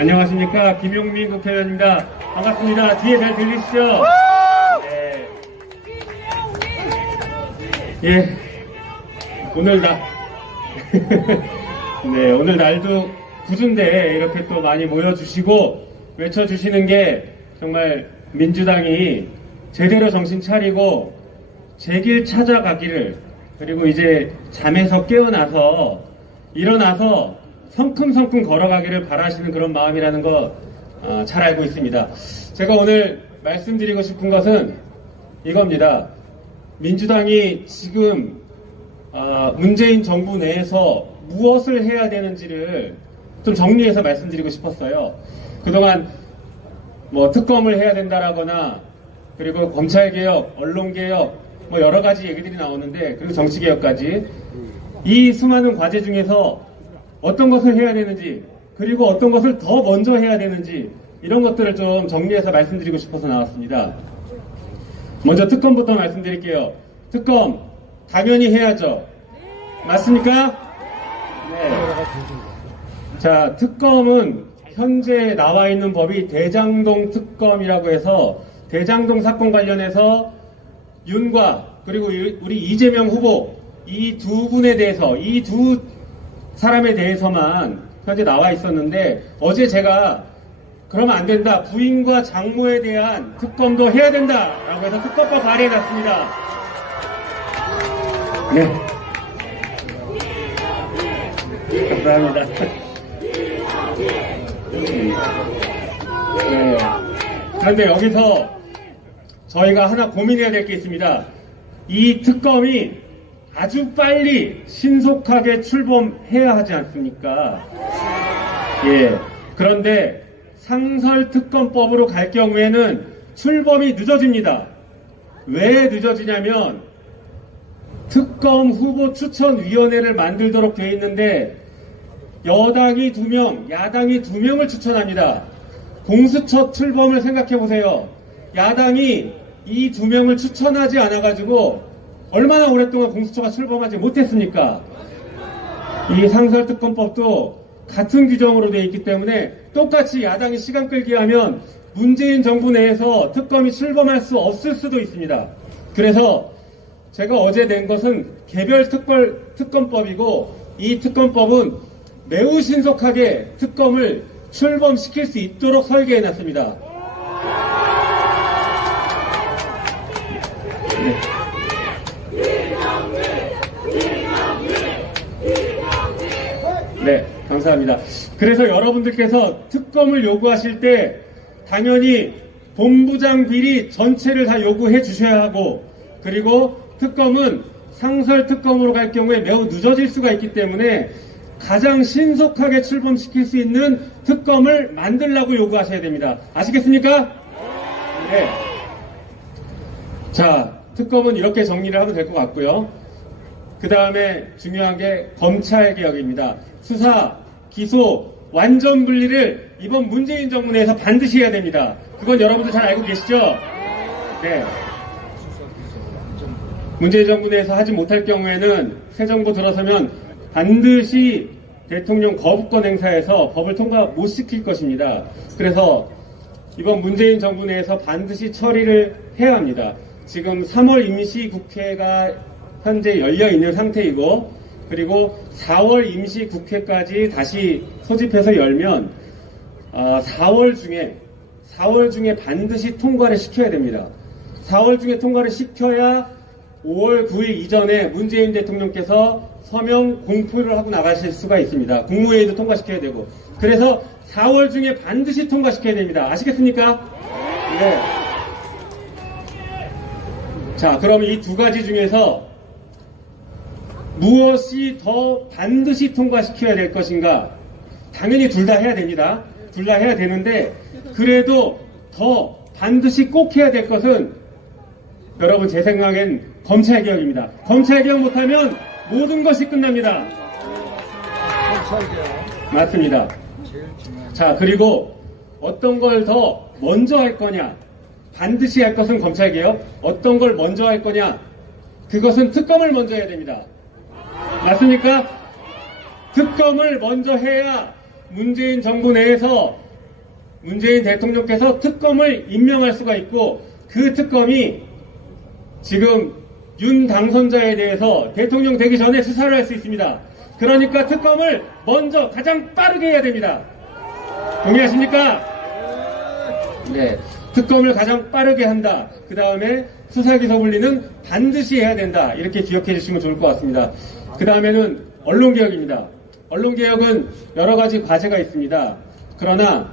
안녕하십니까. 김용민 국회의원입니다. 반갑습니다. 뒤에 잘 들리시죠? 네. 예. 오늘 날도 구준데 이렇게 또 많이 모여주시고 외쳐주시는 게 정말 민주당이 제대로 정신 차리고 제 길 찾아가기를, 그리고 이제 잠에서 깨어나서 일어나서 성큼성큼 걸어가기를 바라시는 그런 마음이라는 거 잘 알고 있습니다. 제가 오늘 말씀드리고 싶은 것은 이겁니다. 민주당이 지금 문재인 정부 내에서 무엇을 해야 되는지를 좀 정리해서 말씀드리고 싶었어요. 그동안 뭐 특검을 해야 된다라거나, 그리고 검찰개혁, 언론개혁, 뭐 여러 가지 얘기들이 나오는데, 그리고 정치개혁까지 이 수많은 과제 중에서 어떤 것을 해야 되는지, 그리고 어떤 것을 더 먼저 해야 되는지, 이런 것들을 좀 정리해서 말씀드리고 싶어서 나왔습니다. 먼저 특검부터 말씀드릴게요. 특검 당연히 해야죠. 맞습니까? 네. 자, 특검은 현재 나와 있는 법이 대장동 특검이라고 해서 대장동 사건 관련해서 윤과 그리고 우리 이재명 후보 이 두 분에 대해서, 이 두 사람에 대해서만 현재 나와 있었는데, 어제 제가 그러면 안 된다, 부인과 장모에 대한 특검도 해야 된다라고 해서 특검법 발의해놨습니다. 네. 감사합니다. 네. 그런데 여기서 저희가 하나 고민해야 될 게 있습니다. 이 특검이 아주 빨리 신속하게 출범해야 하지 않습니까? 예. 그런데 상설특검법으로 갈 경우에는 출범이 늦어집니다. 왜 늦어지냐면 특검 후보 추천위원회를 만들도록 되어 있는데 여당이 2명, 야당이 2명을 추천합니다. 공수처 출범을 생각해 보세요. 야당이 이 2명을 추천하지 않아가지고 얼마나 오랫동안 공수처가 출범하지 못했습니까? 이 상설특검법도 같은 규정으로 되어 있기 때문에 똑같이 야당이 시간 끌기 하면 문재인 정부 내에서 특검이 출범할 수 없을 수도 있습니다. 그래서 제가 어제 낸 것은 개별 특검법이고, 이 특검법은 매우 신속하게 특검을 출범시킬 수 있도록 설계해놨습니다. 네, 감사합니다. 그래서 여러분들께서 특검을 요구하실 때 당연히 본부장 비리 전체를 다 요구해 주셔야 하고, 그리고 특검은 상설 특검으로 갈 경우에 매우 늦어질 수가 있기 때문에 가장 신속하게 출범시킬 수 있는 특검을 만들라고 요구하셔야 됩니다. 아시겠습니까? 네. 자, 특검은 이렇게 정리를 하면 될 것 같고요. 그 다음에 중요한 게 검찰개혁입니다. 수사, 기소, 완전 분리를 이번 문재인 정부 내에서 반드시 해야 됩니다. 그건 여러분들 잘 알고 계시죠? 네. 문재인 정부 내에서 하지 못할 경우에는 새 정부 들어서면 반드시 대통령 거부권 행사해서 법을 통과 못 시킬 것입니다. 그래서 이번 문재인 정부 내에서 반드시 처리를 해야 합니다. 지금 3월 임시국회가 현재 열려있는 상태이고, 그리고 4월 임시국회까지 다시 소집해서 열면 4월 중에 반드시 통과를 시켜야 됩니다. 4월 중에 통과를 시켜야 5월 9일 이전에 문재인 대통령께서 서명 공표를 하고 나가실 수가 있습니다. 국무회의도 통과시켜야 되고. 그래서 4월 중에 반드시 통과시켜야 됩니다. 아시겠습니까? 네. 자, 그럼 이 두 가지 중에서 무엇이 더 반드시 통과시켜야 될 것인가? 당연히 둘 다 해야 됩니다. 둘 다 해야 되는데, 그래도 더 반드시 꼭 해야 될 것은 여러분 제 생각엔 검찰개혁입니다. 검찰개혁 못하면 모든 것이 끝납니다. 맞습니다. 자, 그리고 어떤 걸 더 먼저 할 거냐? 반드시 할 것은 검찰개혁. 어떤 걸 먼저 할 거냐? 그것은 특검을 먼저 해야 됩니다. 맞습니까? 특검을 먼저 해야 문재인 정부 내에서 문재인 대통령께서 특검을 임명할 수가 있고 그 특검이 지금 윤 당선자에 대해서 대통령 되기 전에 수사를 할 수 있습니다. 그러니까 특검을 먼저 가장 빠르게 해야 됩니다. 동의하십니까? 네. 특검을 가장 빠르게 한다. 그 다음에 수사기소 분리는 반드시 해야 된다. 이렇게 기억해 주시면 좋을 것 같습니다. 그 다음에는 언론개혁입니다. 언론개혁은 여러 가지 과제가 있습니다. 그러나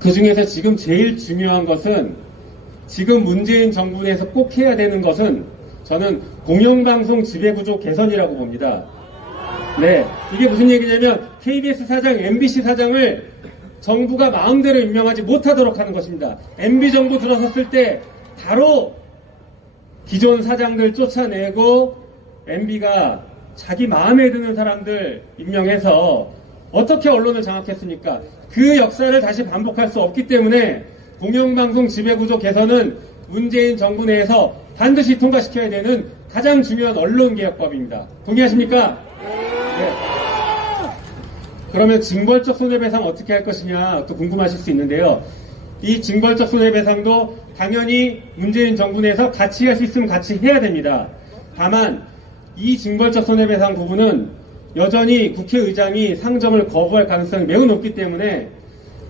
그 중에서 지금 제일 중요한 것은 지금 문재인 정부 내에서 꼭 해야 되는 것은 저는 공영방송 지배구조 개선이라고 봅니다. 네, 이게 무슨 얘기냐면 KBS 사장, MBC 사장을 정부가 마음대로 임명하지 못하도록 하는 것입니다. MB정부 들어섰을 때 바로 기존 사장들 쫓아내고 MB가 자기 마음에 드는 사람들 임명해서 어떻게 언론을 장악했습니까? 그 역사를 다시 반복할 수 없기 때문에 공영방송 지배구조 개선은 문재인 정부 내에서 반드시 통과시켜야 되는 가장 중요한 언론개혁법입니다. 동의하십니까? 네. 그러면 징벌적 손해배상 어떻게 할 것이냐 또 궁금하실 수 있는데요. 이 징벌적 손해배상도 당연히 문재인 정부 내에서 같이 할 수 있으면 같이 해야 됩니다. 다만 이 징벌적 손해배상 부분은 여전히 국회의장이 상정을 거부할 가능성이 매우 높기 때문에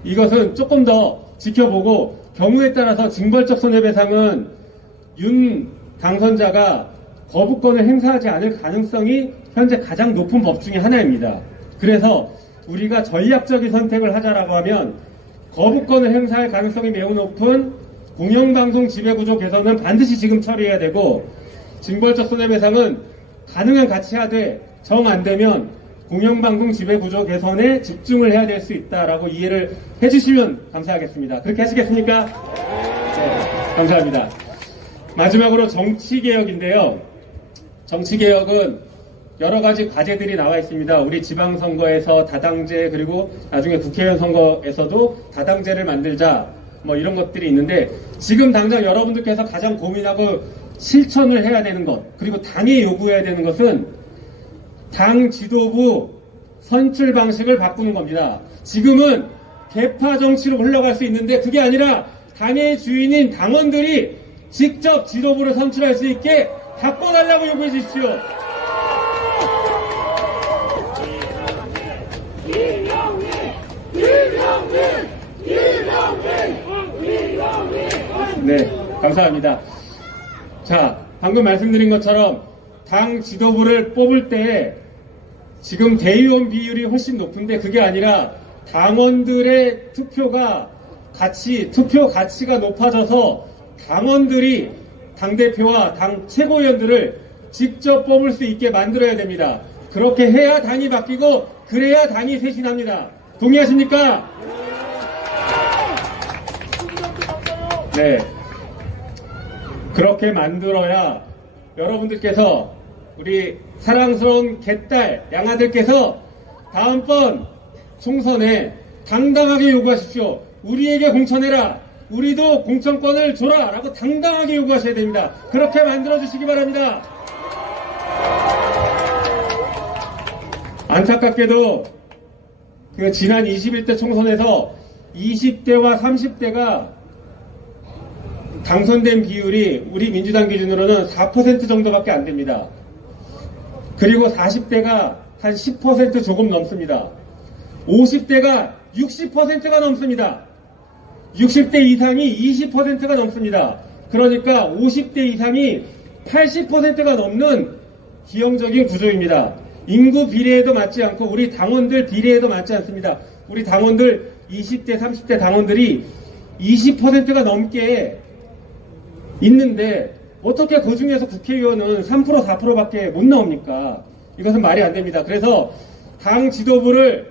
이것은 조금 더 지켜보고 경우에 따라서 징벌적 손해배상은 윤 당선자가 거부권을 행사하지 않을 가능성이 현재 가장 높은 법 중에 하나입니다. 그래서 우리가 전략적인 선택을 하자라고 하면 거부권을 행사할 가능성이 매우 높은 공영방송 지배구조 개선은 반드시 지금 처리해야 되고 징벌적 손해배상은 가능한 같이 하되 정 안 되면 공영방송 지배구조 개선에 집중을 해야 될 수 있다라고 이해를 해주시면 감사하겠습니다. 그렇게 하시겠습니까? 네, 감사합니다. 마지막으로 정치개혁인데요. 정치개혁은 여러 가지 과제들이 나와 있습니다. 우리 지방선거에서 다당제 그리고 나중에 국회의원 선거에서도 다당제를 만들자 뭐 이런 것들이 있는데 지금 당장 여러분들께서 가장 고민하고 실천을 해야 되는 것 그리고 당이 요구해야 되는 것은 당 지도부 선출 방식을 바꾸는 겁니다. 지금은 개파 정치로 흘러갈 수 있는데 그게 아니라 당의 주인인 당원들이 직접 지도부를 선출할 수 있게 바꿔달라고 요구해 주십시오. 네, 감사합니다. 자, 방금 말씀드린 것처럼 당 지도부를 뽑을 때 지금 대의원 비율이 훨씬 높은데 그게 아니라 당원들의 투표 가치가 높아져서 당원들이 당대표와 당 최고위원들을 직접 뽑을 수 있게 만들어야 됩니다. 그렇게 해야 당이 바뀌고 그래야 당이 쇄신합니다. 동의하십니까? 네. 그렇게 만들어야 여러분들께서 우리 사랑스러운 개딸 양아들께서 다음번 총선에 당당하게 요구하십시오. 우리에게 공천해라. 우리도 공천권을 줘라 라고 당당하게 요구하셔야 됩니다. 그렇게 만들어주시기 바랍니다. 안타깝게도 그 지난 21대 총선에서 20대와 30대가 당선된 비율이 우리 민주당 기준으로는 4% 정도밖에 안 됩니다. 그리고 40대가 한 10% 조금 넘습니다. 50대가 60%가 넘습니다. 60대 이상이 20%가 넘습니다. 그러니까 50대 이상이 80%가 넘는 기형적인 구조입니다. 인구 비례에도 맞지 않고 우리 당원들 비례에도 맞지 않습니다. 우리 당원들 20대, 30대 당원들이 20%가 넘게 있는데 어떻게 그 중에서 국회의원은 3%, 4%밖에 못 나옵니까? 이것은 말이 안 됩니다. 그래서 당 지도부를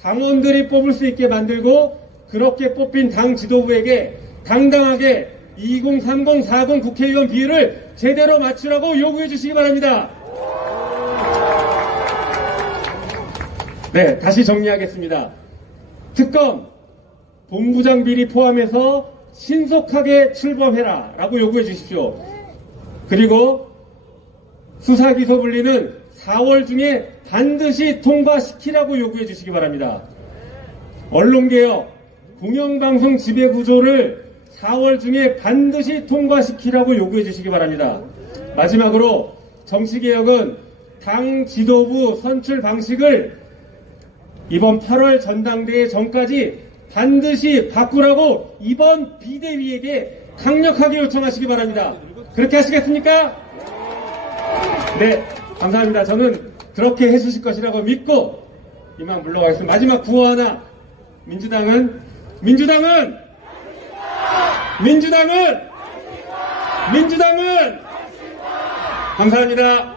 당원들이 뽑을 수 있게 만들고 그렇게 뽑힌 당 지도부에게 당당하게 2030, 40 국회의원 비율을 제대로 맞추라고 요구해 주시기 바랍니다. 네, 다시 정리하겠습니다. 특검, 본부장 비리 포함해서 신속하게 출범해라 라고 요구해 주십시오. 그리고 수사기소 분리는 4월 중에 반드시 통과시키라고 요구해 주시기 바랍니다. 언론개혁, 공영방송 지배구조를 4월 중에 반드시 통과시키라고 요구해 주시기 바랍니다. 마지막으로 정치개혁은 당 지도부 선출 방식을 이번 8월 전당대회 전까지 반드시 바꾸라고 이번 비대위에게 강력하게 요청하시기 바랍니다. 그렇게 하시겠습니까? 네, 감사합니다. 저는 그렇게 해주실 것이라고 믿고 이만 물러가겠습니다. 마지막 구호 하나. 민주당은 감사합니다.